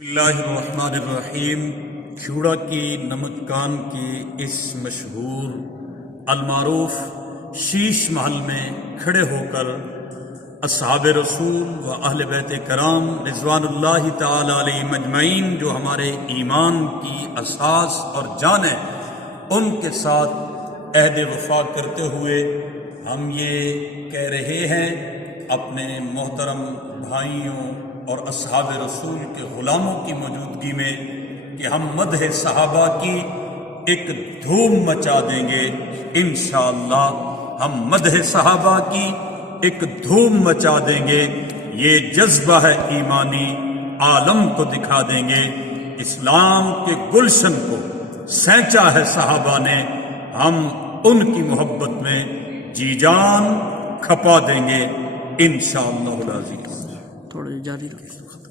بسم اللہ الرحمن الرحیم۔ کھیوڑا کی نمکان کی اس مشہور المعروف شیش محل میں کھڑے ہو کر اصحاب رسول و اہل بیت کرام رضوان اللہ تعالی علیہم اجمعین جو ہمارے ایمان کی اساس اور جان ہے، ان کے ساتھ عہد وفا کرتے ہوئے ہم یہ کہہ رہے ہیں اپنے محترم بھائیوں اور اصحاب رسول کے غلاموں کی موجودگی میں کہ ہم مدح صحابہ کی ایک دھوم مچا دیں گے انشاءاللہ۔ ہم مدح صحابہ کی ایک دھوم مچا دیں گے، یہ جذبہ ہے ایمانی، عالم کو دکھا دیں گے۔ اسلام کے گلشن کو سینچا ہے صحابہ نے، ہم ان کی محبت میں جی جان کھپا دیں گے انشاءاللہ العزیز۔ تھوڑے جاری رکھیں۔